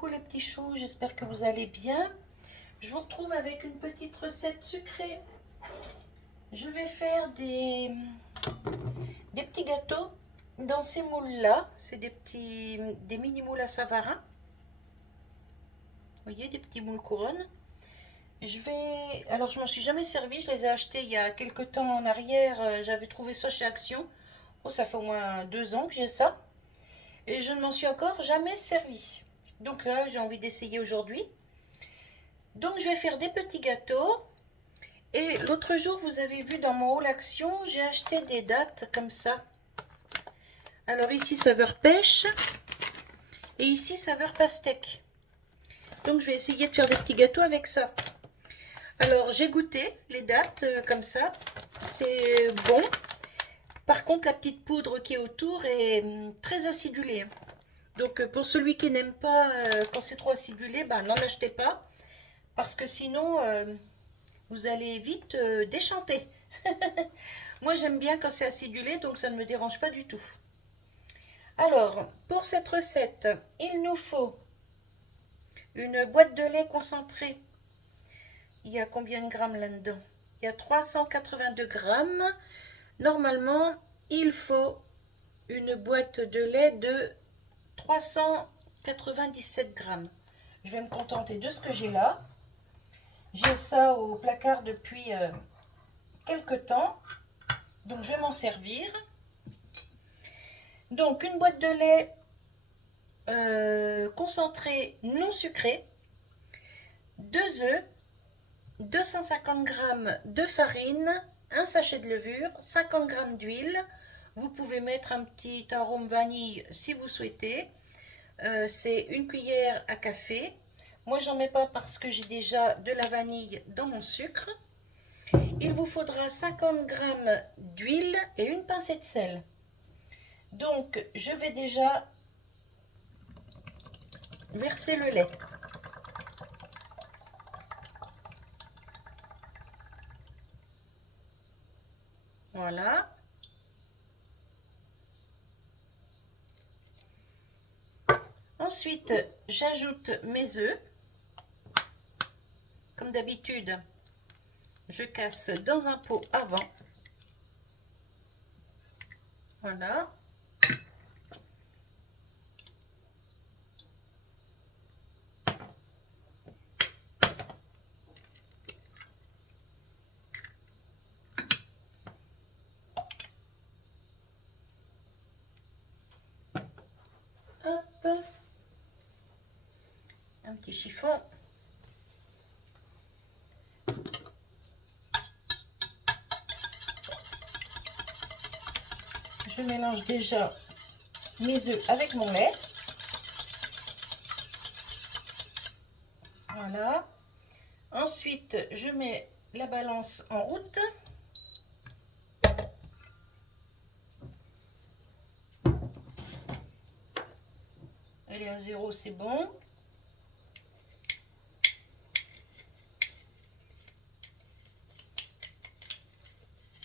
Coucou les petits choux, j'espère que vous allez bien. Je vous retrouve avec une petite recette sucrée. Je vais faire des petits gâteaux dans ces moules-là. C'est des mini moules à Savarin. Vous voyez, des petits moules couronnes. Alors je m'en suis jamais servi, je les ai achetés il y a quelques temps en arrière. J'avais trouvé ça chez Action. Oh, ça fait au moins 2 ans que j'ai ça. Et je ne m'en suis encore jamais servi. Donc là, j'ai envie d'essayer aujourd'hui. Donc je vais faire des petits gâteaux. Et l'autre jour, vous avez vu dans mon haul action, j'ai acheté des dattes comme ça. Alors ici, saveur pêche. Et ici, saveur pastèque. Donc je vais essayer de faire des petits gâteaux avec ça. Alors j'ai goûté les dattes comme ça. C'est bon. Par contre, la petite poudre qui est autour est très acidulée. Donc pour celui qui n'aime pas quand c'est trop acidulé, n'en achetez pas. Parce que sinon, vous allez vite déchanter. Moi, j'aime bien quand c'est acidulé, donc ça ne me dérange pas du tout. Alors, pour cette recette, il nous faut une boîte de lait concentré. Il y a combien de grammes là-dedans? Il y a 382 grammes. Normalement, il faut une boîte de lait de 397 grammes. Je vais me contenter de ce que j'ai là. J'ai ça au placard depuis quelques temps. Donc, je vais m'en servir. Donc, une boîte de lait concentré non sucré, 2 œufs, 250 g de farine, un sachet de levure, 50 g d'huile. Vous pouvez mettre un petit arôme vanille si vous souhaitez. C'est une cuillère à café. Moi, j'en mets pas parce que j'ai déjà de la vanille dans mon sucre. Il vous faudra 50 g d'huile et une pincée de sel. Donc, je vais déjà verser le lait. Voilà. Ensuite, j'ajoute mes œufs. Comme d'habitude, je casse dans un pot avant. Voilà. Hop. Un petit chiffon. Je mélange déjà mes œufs avec mon lait. Voilà. Ensuite, je mets la balance en route. Elle est à 0, c'est bon.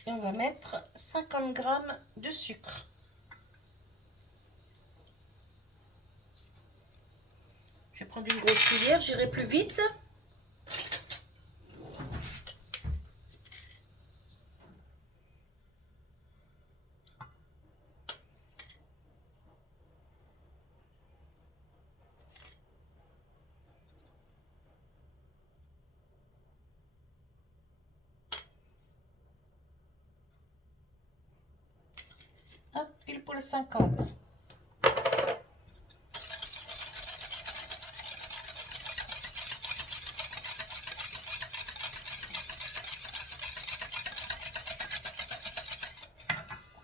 Et on va mettre 50 g de sucre. Je vais prendre une grosse cuillère, j'irai plus vite. Hop, pile pour le 50.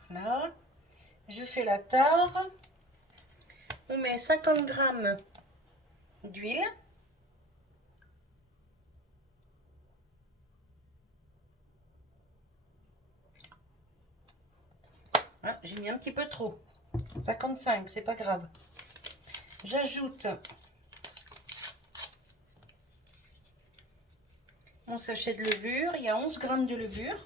Voilà. Je fais la tare. On met 50 g d'huile. Ah, j'ai mis un petit peu trop. 55, c'est pas grave. J'ajoute mon sachet de levure. Il y a 11 g de levure.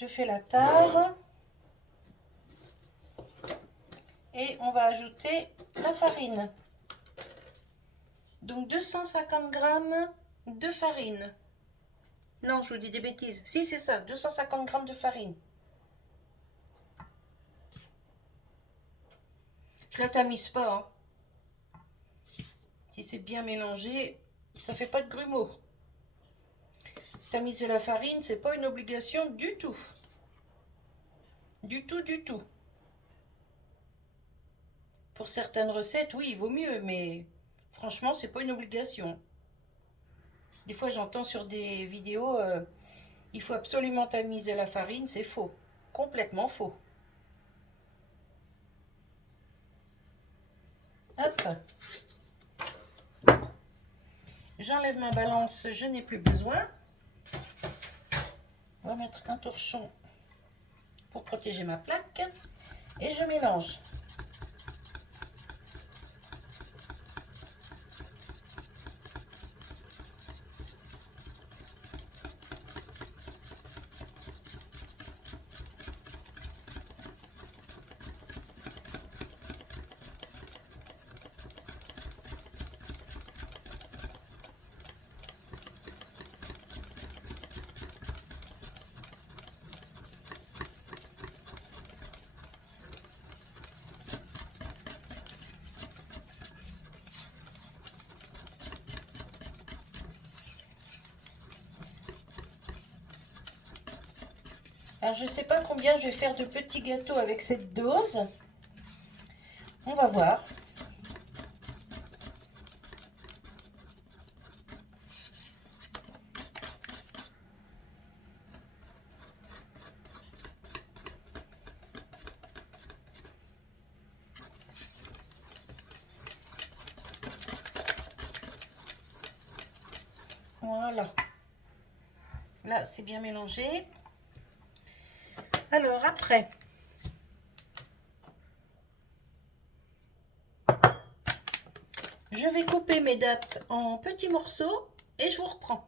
je fais la tare et on va ajouter la farine. Donc 250 grammes de farine. Non, je vous dis des bêtises. Si, c'est ça, 250 grammes de farine. Je la tamise pas, hein. Si c'est bien mélangé, ça fait pas de grumeaux. Tamiser la farine, c'est pas une obligation du tout. Du tout, du tout. Pour certaines recettes, oui, il vaut mieux, mais franchement, c'est pas une obligation. Des fois, j'entends sur des vidéos, il faut absolument tamiser la farine, c'est faux. Complètement faux. Hop. J'enlève ma balance, je n'ai plus besoin. On va mettre un torchon pour protéger ma plaque. Et je mélange. Alors, je ne sais pas combien je vais faire de petits gâteaux avec cette dose. On va voir. Voilà. Là, c'est bien mélangé. Alors, après, je vais couper mes dattes en petits morceaux et je vous reprends.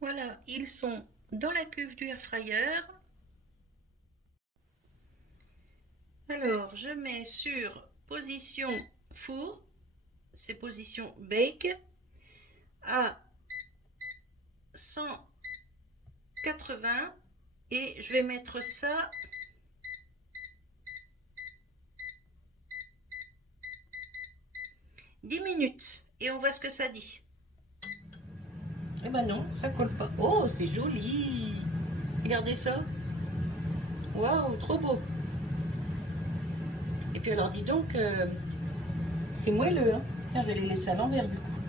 Voilà, ils sont dans la cuve du air fryer. Alors, je mets sur position four, c'est position bake, à 180 et je vais mettre ça 10 minutes et on voit ce que ça dit. Eh ben non, ça colle pas. Oh, c'est joli! Regardez ça. Waouh, trop beau. Et puis alors, dis donc, c'est moelleux, hein. Tiens, je vais les laisser à l'envers du coup.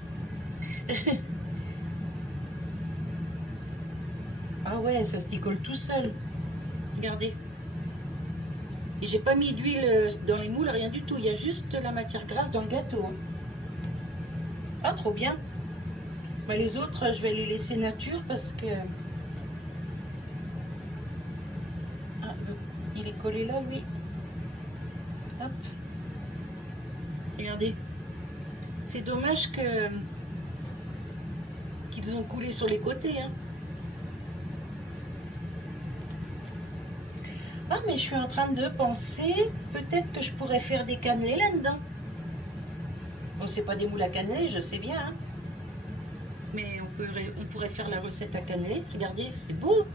Ah ouais, ça se décolle tout seul. Regardez. Et j'ai pas mis d'huile dans les moules, rien du tout. Il y a juste la matière grasse dans le gâteau, hein. Ah, trop bien. Mais les autres, je vais les laisser nature parce que... Ah, il est collé là, lui. Hop. Regardez. C'est dommage qu'ils ont coulé sur les côtés, hein. Ah, mais je suis en train de penser, peut-être que je pourrais faire des cannelés là-dedans. Bon, c'est pas des moules à cannelés, je sais bien, hein. Mais on pourrait faire la recette à cannelé. Regardez, c'est beau.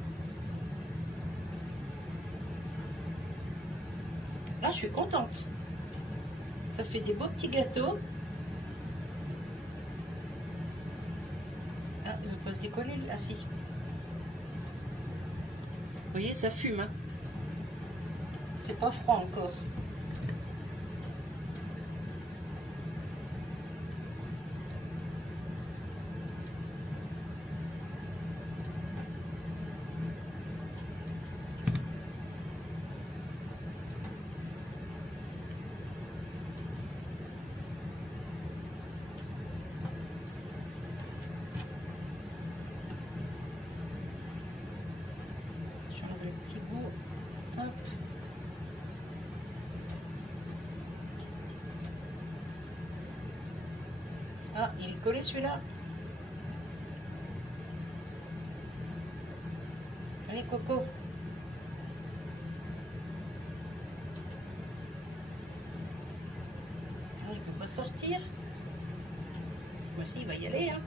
Là, je suis contente. Ça fait des beaux petits gâteaux. Ah, il ne va pas se décoller. Ah si. Vous voyez, ça fume, hein. C'est pas froid encore. J'enlève le petit bout. Hop. Ah, il est collé celui-là. Allez, Coco. Ah, il ne peut pas sortir. Voici, il va y aller, hein.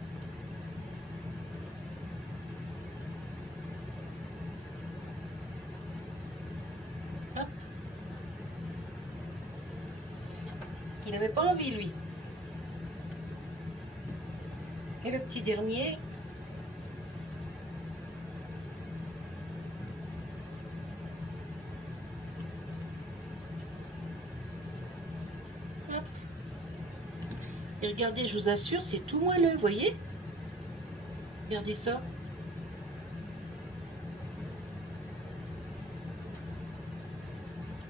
Hop. Il n'avait pas envie, lui. Et le petit dernier. Hop. Et regardez, je vous assure, c'est tout moelleux, vous voyez? Regardez ça.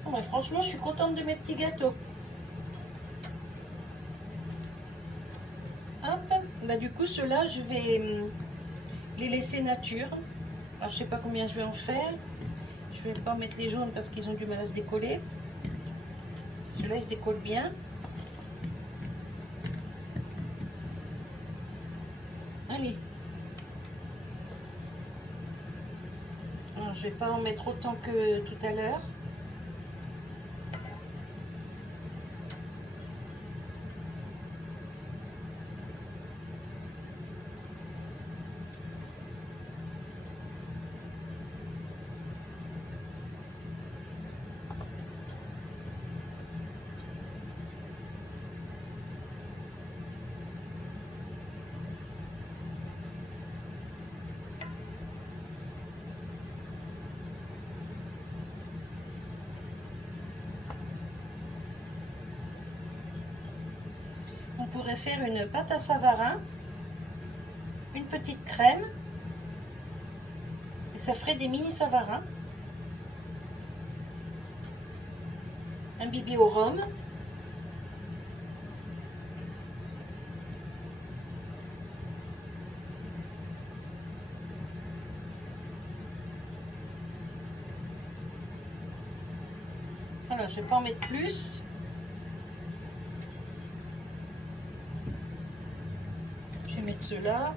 Oh, bah, franchement, je suis contente de mes petits gâteaux. Hop. Bah, du coup, ceux-là, je vais les laisser nature. Alors, je sais pas combien je vais en faire. Je vais pas mettre les jaunes parce qu'ils ont du mal à se décoller. Celui-là, il se décolle bien. Allez. Alors, je vais pas en mettre autant que tout à l'heure. On pourrait faire une pâte à Savarin, une petite crème, et ça ferait des mini Savarins. Un bibi au rhum. Voilà, je ne vais pas en mettre plus. Je vais mettre ceux-là.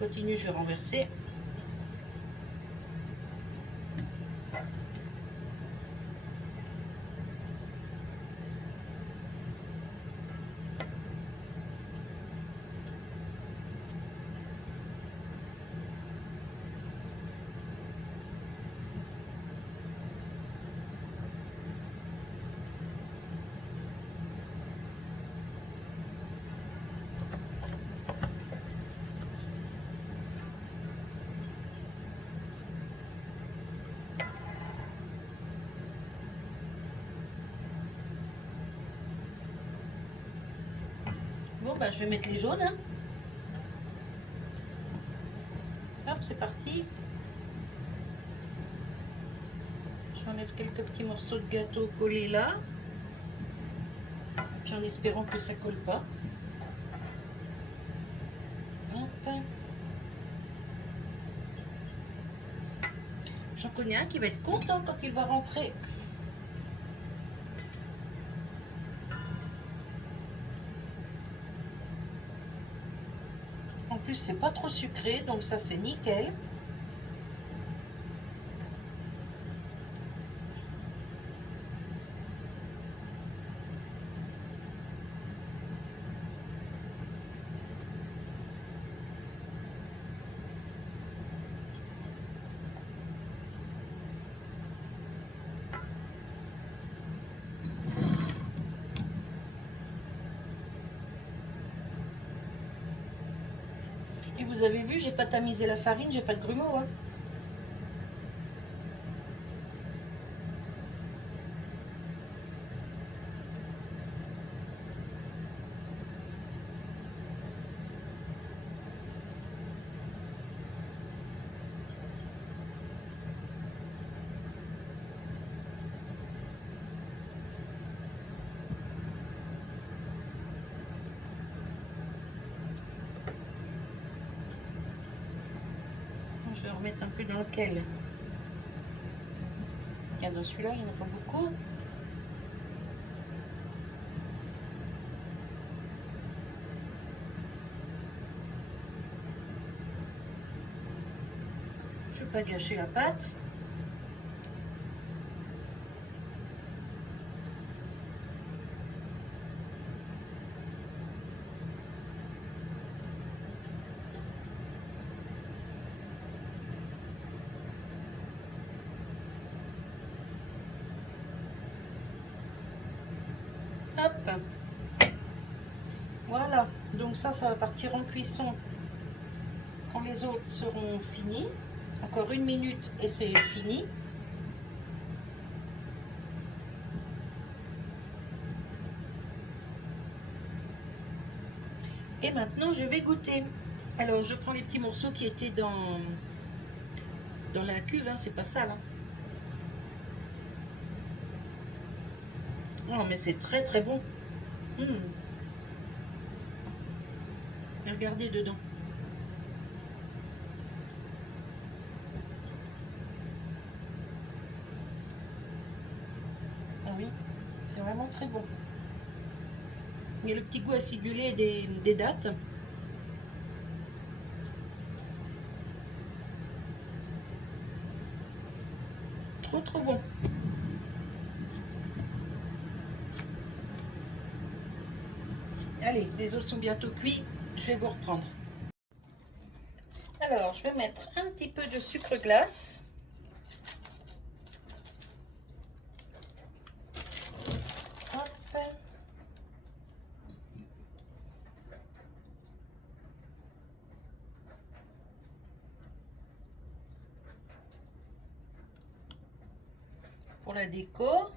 Je continue, je vais renverser. Bon, bah, je vais mettre les jaunes. Hein. Hop, c'est parti. J'enlève quelques petits morceaux de gâteau collés là. Et puis en espérant que ça colle pas. Hop. J'en connais un qui va être content quand il va rentrer. En plus, c'est pas trop sucré, donc ça c'est nickel. Et vous avez vu, j'ai pas tamisé la farine, j'ai pas de grumeaux. Hein. Je vais remettre un peu dans lequel. Tiens, dans celui-là, il n'y en a pas beaucoup. Je ne vais pas gâcher la pâte. Hop. Voilà. Donc ça va partir en cuisson quand les autres seront finis. Encore 1 minute et c'est fini. Et maintenant, je vais goûter. Alors, je prends les petits morceaux qui étaient dans la cuve, hein, c'est pas sale. Hein. Oh, mais c'est très très bon. Regardez dedans. Ah oui, c'est vraiment très bon. Il y a le petit goût acidulé des dattes. Trop trop bon. Allez, les autres sont bientôt cuits. Je vais vous reprendre. Alors, je vais mettre un petit peu de sucre glace. Hop. Pour la déco.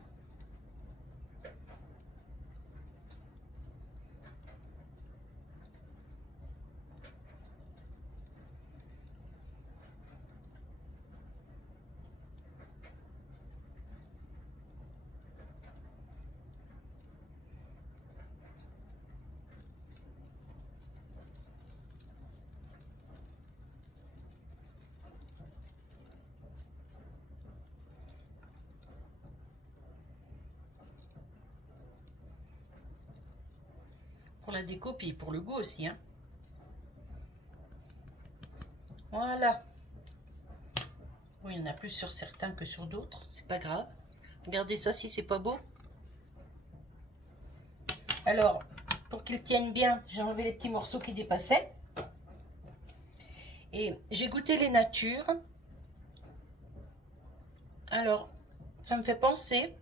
Pour la déco, puis pour le goût aussi. Hein. Voilà. Bon, il y en a plus sur certains que sur d'autres, c'est pas grave. Regardez ça si c'est pas beau. Alors, pour qu'ils tiennent bien, j'ai enlevé les petits morceaux qui dépassaient. Et j'ai goûté les natures. Alors, ça me fait penser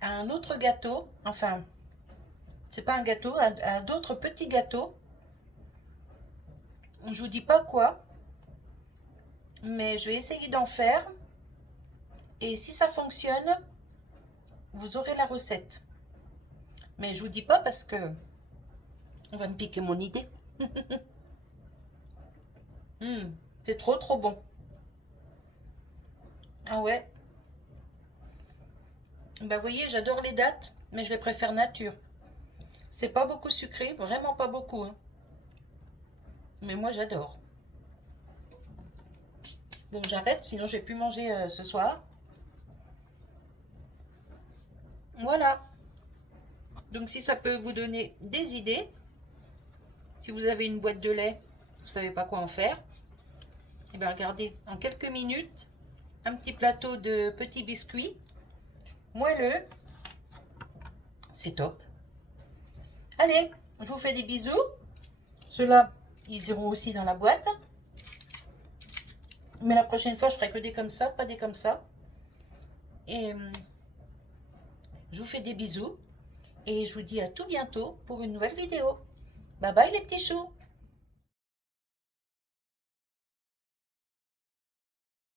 à un autre gâteau. Enfin, c'est pas un gâteau, à d'autres petits gâteaux. Je vous dis pas quoi, mais je vais essayer d'en faire. Et si ça fonctionne, vous aurez la recette. Mais je vous dis pas parce que on va me piquer mon idée. C'est trop trop bon. Ah ouais. Bah vous voyez, j'adore les dattes, mais je les préfère nature. C'est pas beaucoup sucré, vraiment pas beaucoup, hein. Mais moi j'adore. Bon, j'arrête, sinon je vais plus manger ce soir. Voilà. Donc si ça peut vous donner des idées, si vous avez une boîte de lait, vous savez pas quoi en faire, et bien regardez, en quelques minutes, un petit plateau de petits biscuits moelleux, c'est top. Allez, je vous fais des bisous. Ceux-là, ils iront aussi dans la boîte. Mais la prochaine fois, je ferai que des comme ça, pas des comme ça. Et je vous fais des bisous. Et je vous dis à tout bientôt pour une nouvelle vidéo. Bye bye les petits choux.